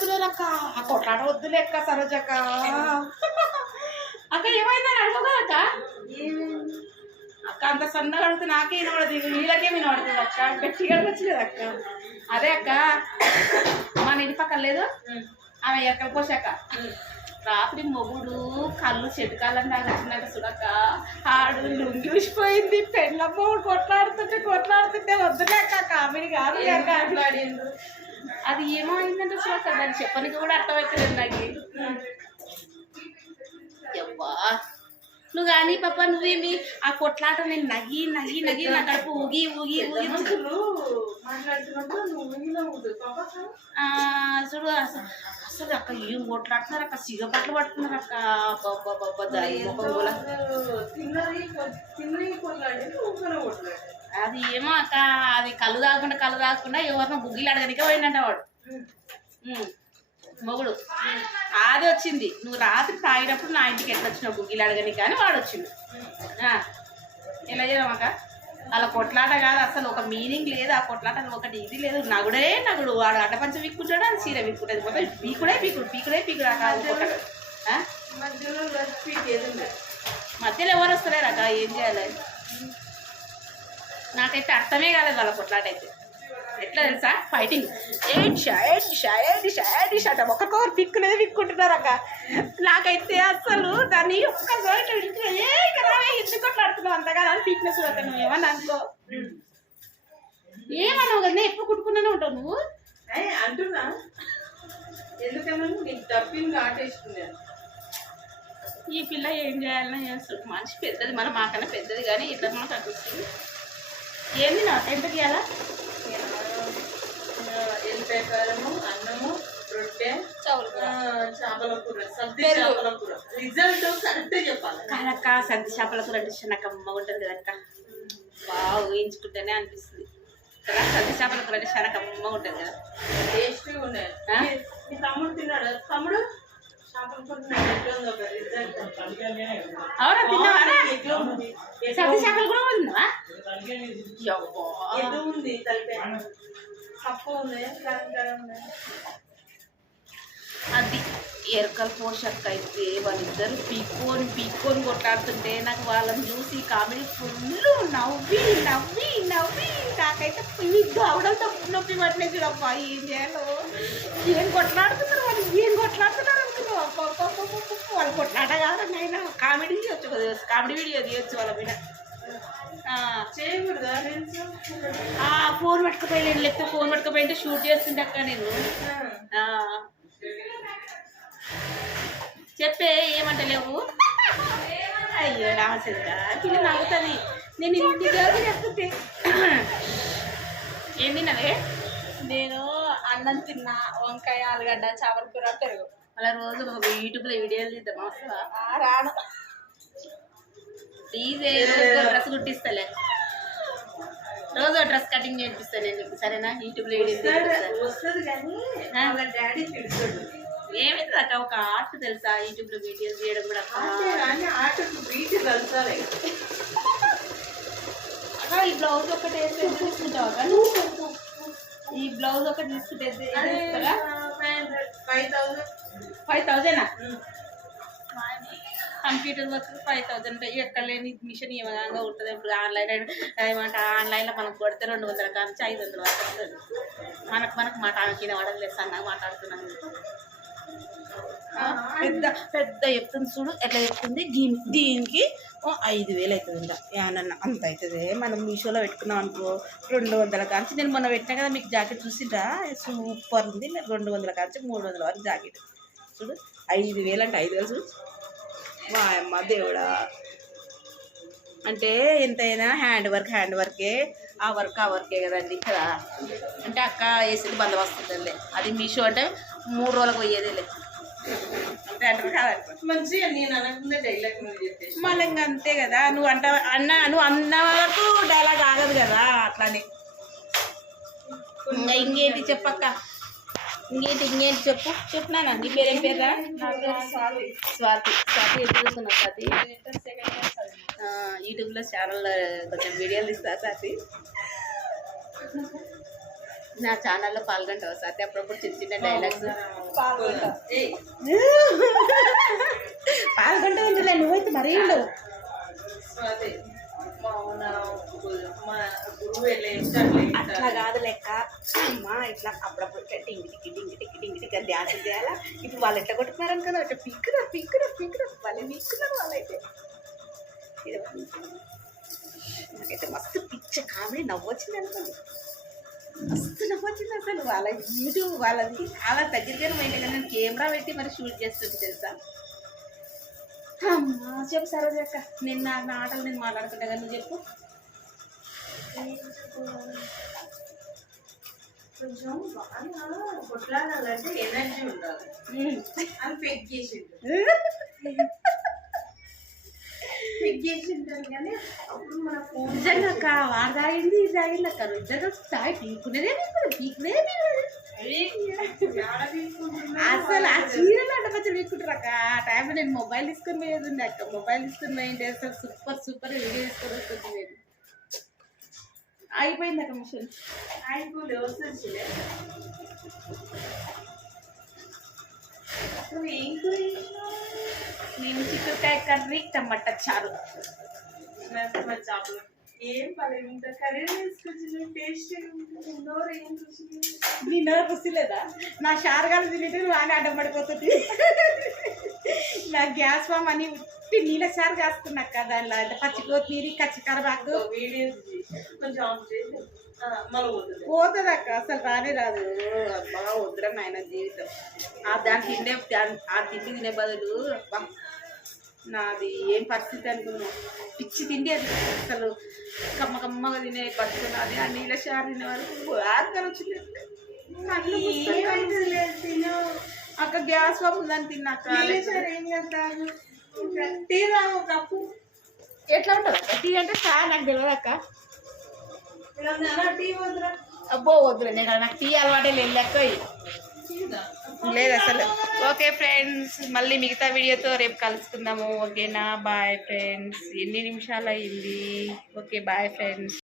కొట్లాడుతున్నారు అక్క. ఆ కొట్లాట వద్దులే అక్క సరోజక్క. అక్క ఏమైందని అడుగుదా అక్క? అక్క అంత సన్నగా అడిగితే నాకే వినబడదు, వీళ్ళకే వినబడుతుంది అక్క. గట్టిగా వచ్చింది అక్క. అదే అక్క మన ఇంటి పక్కన లేదు ఆమె ఎక్కడికి వచ్చాక రాత్రి మొగుడు కళ్ళు చెట్టుకాలని దాకా వచ్చిందంట చూడక్క. ఆడు లుంగి చూసిపోయింది. పెళ్ళ మొగుడు కొట్లాడుతుంటే వద్దులేక కామెడీ కాదు అది ఏమో అయిందంటే చూడక్క. దాన్ని చెప్పనికి కూడా అర్థమవుతుంది నాకు. ఎవ్వా నువ్వు కానీ పాప నువ్వేమి ఆ కొట్లాట నేను నగి నా కడుపు ఊగి చూడు అసలు అక్క ఏం కొట్లాడుతున్నారు అక్క. సిగపట్లు పడుతున్నారు అక్క. అది ఏమో అక్క అది కళ్ళు తాగకుండా ఎవరినో బుగ్గిలు అడగనికే పోయిందంట వాడు మొగుడు. అది వచ్చింది నువ్వు రాత్రి తాగినప్పుడు నా ఇంటికి ఎట్లా వచ్చినావు బుగ్గిలు అడగని కానీ వాడు వచ్చిండు. ఎలా చేయమక్క అలా కొట్లాట కాదు అసలు. ఒక మీనింగ్ లేదు ఆ కొట్లాట. ఒకటి ఇది లేదు. నగుడు వాడు అడ్డపంచ విక్కుంటాడు, అది చీర విక్కుంటుంది. మొత్తం పీకుడే కాదు. మధ్యలో ఎవరు వస్తలేరు అక్క. ఏం చేయాలి నాకైతే అర్థమే కాలేదు వాళ్ళ కొట్లాట అయితే. ఎట్లా తెలుసా ఫైటింగ్ ఏడ్షా ఒక్కరికొకరు విక్కుంటున్నారు అక్క. నాకైతే అసలు దాన్ని ఒక్కసారి ఎందుకు కొట్లాడుతున్నావు అంతగా అని పీక్నెస్ చూడక. నువ్వు ఏమన్నా అనుకో ఏమన్నావు కదా ఎప్పుడు కుట్టుకున్నానే ఉంటావు నువ్వు అంటున్నా. ఎందుకన్నా నీకు డబ్బింగ్ ఆటేసుకున్నాను. ఈ పిల్ల ఏం చేయాలని చేస్తుంది. మనిషి పెద్దది మన మాకన్నా పెద్దది కానీ ఇట్లా మాట అనిపిస్తుంది. ఏంది నా ఎంతకి ఇవ్వాలా? ఎల్లిపాయ కారము, అన్నము, రొట్టె, చేపల కూర, సద్ది చేపల కూర. రిజల్ట్ కరెక్టే చెప్పాలి కాదక్క. సద్ది చేపల కూర అంటే నాకు అమ్మ ఉంటుంది కదక్క. బాగా ఊహించుకుంటేనే అనిపిస్తుంది కదా. సద్ది చేపల కూర అంటే చాలా అమ్మ ఉంటుంది కదా. టేస్ట్గా ఉన్నాయి. మీ తమ్ముడు తిన్నాడు. తమ్ముడు అవునా తిన్నావా? సద్ది చేపలు కూడా తిన్నావా? ఉంది తక్కువ ఉంది. అది ఎరకల పోషక్క అయితే వాళ్ళిద్దరు పీక్కొని కొట్లాడుతుంటే నాకు వాళ్ళని చూసి కామెడీ ఫుల్ నవ్వి నాకైతే అవడంతో నొప్పి పట్టినది చూడప్ప. ఏం చేయాలో ఏం కొట్లాడుతున్నారు వాళ్ళు అనుకున్నావు. వాళ్ళు కొట్లాట కాదండి అయినా కామెడీ చేయొచ్చు కదా. కామెడీ వీడియో తీయొచ్చు వాళ్ళ మీద. చేయకూడదా? ఫోన్ పట్టుకుపోయి లేకపోతే ఫోన్ పట్టుకుపోయింటే షూట్ చేస్తుంటే అక్క నేను. చెప్పే ఏమంటలేవు? అయ్యో రామచంద్ర పిల్ల నవ్వుతుంది. నేను ఇంటి గౌరవ చెప్తుంటే ఏం తిన్నావే? నేను అన్నం తిన్నా. వంకాయ, ఆలుగడ్డ, చేపల కూర, పెరుగు. అలా రోజు యూట్యూబ్లో వీడియోలు తీద్దాం వస్తా? రాను. ప్లీజ్ డ్రెస్ కుట్టిస్తలే. రోజు డ్రెస్ కటింగ్ చేపిస్తాను నేను నీకు సరేనా? యూట్యూబ్లో వీడియోస్ వస్తుంది కానీ డాడీ తిడతాడు. ఏమైంది అక్క ఒక ఆర్ట్ తెలుసా? యూట్యూబ్లో వీడియోస్ చేయడం కూడా ఆర్ట్ బీట్ కలుసాలి. అక్క ఈ బ్లౌజ్ ఒకటి తీసుకుంటావా? ఈ బ్లౌజ్ ఒకటి తీసుకుంటే 5,000 కంప్యూటర్ వర్క్ 5,000 ఎక్కడ లేని మిషన్ ఏమగా ఉంటుంది. ఇప్పుడు ఆన్లైన్లో మనకు కొడితే 200 కాంచి 500 వరకు వస్తుంది. మనకు మాట కింద పడలేదు. సన్నగా మాట్లాడుతున్నాను. పెద్ద చెప్తుంది చూడు ఎట్లా చెప్తుంది. దీనికి 5,000 అవుతుంది. ఏమన్నా అంత అవుతుంది. మనం మీషోలో పెట్టుకున్నాం అనుకో 200 కాంచి. నేను మొన్న పెట్టినా కదా మీకు జాకెట్ చూసిండ్రా? సూపర్ ఉంది. 200 కాంచి 300 వరకు జాకెట్ చూడు. 5,000 అంటే 5,000 చూడు. మా అమ్మ దేవుడా. అంటే ఎంతైనా హ్యాండ్ వర్కే. ఆ వర్కే కదండి కదా. అంటే అక్క వేసేది బందోబస్తుందిలే. అది మీషో అంటే 3 రోజులకు పోయేదేలే. అంతే అంటారు కాదంట. మంచిగా నేను అనకుండా డైలాగ్ నువ్వు చెప్పేసి మళ్ళీ ఇంకా అంతే కదా. నువ్వు అన్న వరకు డైలాగ్ ఆగదు కదా. అట్లానే ఇంకా ఇంకేంటి చెప్పక్క? ఇంకేంటి చెప్పునా? నీ పేరేం పేరురా? స్వాతి. ఎప్పుడు చూస్తున్నావు స్వాతి? యూట్యూబ్లో ఛానల్ కొంచెం వీడియోలు ఇస్తా స్వాతి. నా ఛానల్లో పాల్గొంటావు సార్ అప్పుడప్పుడు చిన్న చిన్న డైలాగ్స్ ఏయ్, పాల్గొంటూ ఉంటుందిలే నువ్వైతే మరీ ఉండవు. అదే మా గురువు వెళ్ళే అట్లా కాదు లెక్క అమ్మా ఇట్లా అప్పుడప్పుడు టింగి టిక్కి టింగి టిక్కి టింగి టిక్కి డ్యాన్స్ చేయాలా. ఇప్పుడు వాళ్ళు ఎట్లా కొట్టుకున్నారని కదా అట్లా పిక్కురా పిక్కురా పిక్కురా వాళ్ళు పిక్కున్నారు వాళ్ళైతే. ఇది నాకైతే మస్తు పిచ్చ కామెడీ నవ్వొచ్చింది అనుకోండి, మస్తు నవ్వొచ్చింది అసలు. వాళ్ళ యూట్యూబ్ వాళ్ళకి చాలా దగ్గరగానే పోయింది కదా, నేను కెమెరా పెట్టి మరి షూట్ చేస్తుంది తెలుసా. అమ్మా చెప్పు సరోజ అక్క, నిన్న నా ఆటలు నేను మాట్లాడుకుంటా కదా, నువ్వు చెప్పు. కొంచెం బాగా కొట్లాడాలంటే ఎనర్జీ ఉండాలి అని పెగ్ చేసిండు. పెగ్ చేసింటారు కానీ అప్పుడు మన ఫోన్ నిజంగా అక్క వాడు తాగింది ఇది తాగింది అక్క, ఇద్దరు తాగి పీకునేదే పీకునేదే అసలు. ఆ చీరలు అడ్డపచ్చలు పీక్కుంటారు అక్క. ఆ టైంలో నేను మొబైల్ తీసుకొని పోయేది అక్క, మొబైల్ తీసుకొని పోయింటే అసలు సూపర్ సూపర్ వీడియో తీసుకొని వస్తుంది నేను. అయిపోయింది అక్క మిషన్ అయిపోలే వస్తుంది. నువ్వు ఏం కూర చేసినావు? నేను చిక్కుడుకాయ కర్రీ టమాటా చారు. మరి చేపలు ఏం పర్లేదు, ఇంత కర్రీ వేసుకొచ్చిన టేస్ట్ నోరు ఏం రుచి. నీ నోరు రుచిలేదా? నా షారుగాలు తింటే నువ్వు అని అడ్డం పడిపోతుంది. నా గ్యాస్ ఫామ్ అని ఉట్టి నీళ్ళ చారు కాస్తున్నాక్క, దానిలో అంటే పచ్చి కొత్తిమీర కచ్చి కరబాకు వీడియోస్ కొంచెం ఆఫ్ చేసి మళ్ళీ పోతుంది. పోతుంది అక్క, అసలు రానే రాదు. బాగా వద్దురా నాయన జీవితం. దాని తిండే ఆ తిండి తినే బదులు అబ్బా, నాది ఏం పరిస్థితి అనుకున్నావు. పిచ్చి తిండి అది అసలు, కమ్మ కమ్మగా తినే పట్టుకున్నది. ఆ నీళ్ళ షారు తినే వరకు ఆరుగా వచ్చింది అక్క. గ్యాస్ బాబు ఉందని తిన్నాక ఏం చేస్తాను, టీ రావు కప్పు. ఎట్లా ఉంటుంది అక్క టీ అంటే చాలా నాకు తెలియదు అక్క. టీ వద్దురా. అబ్బో వద్దులే, నేను నాకు టీ అలవాటే లేదు లెక్క లేదు అసలు. ఓకే ఫ్రెండ్స్, మళ్ళీ మిగతా వీడియోతో రేపు కలుసుకుందాము. ఓకేనా? Bye friends. ఎన్ని నిమిషాలు అయింది? Okay bye friends.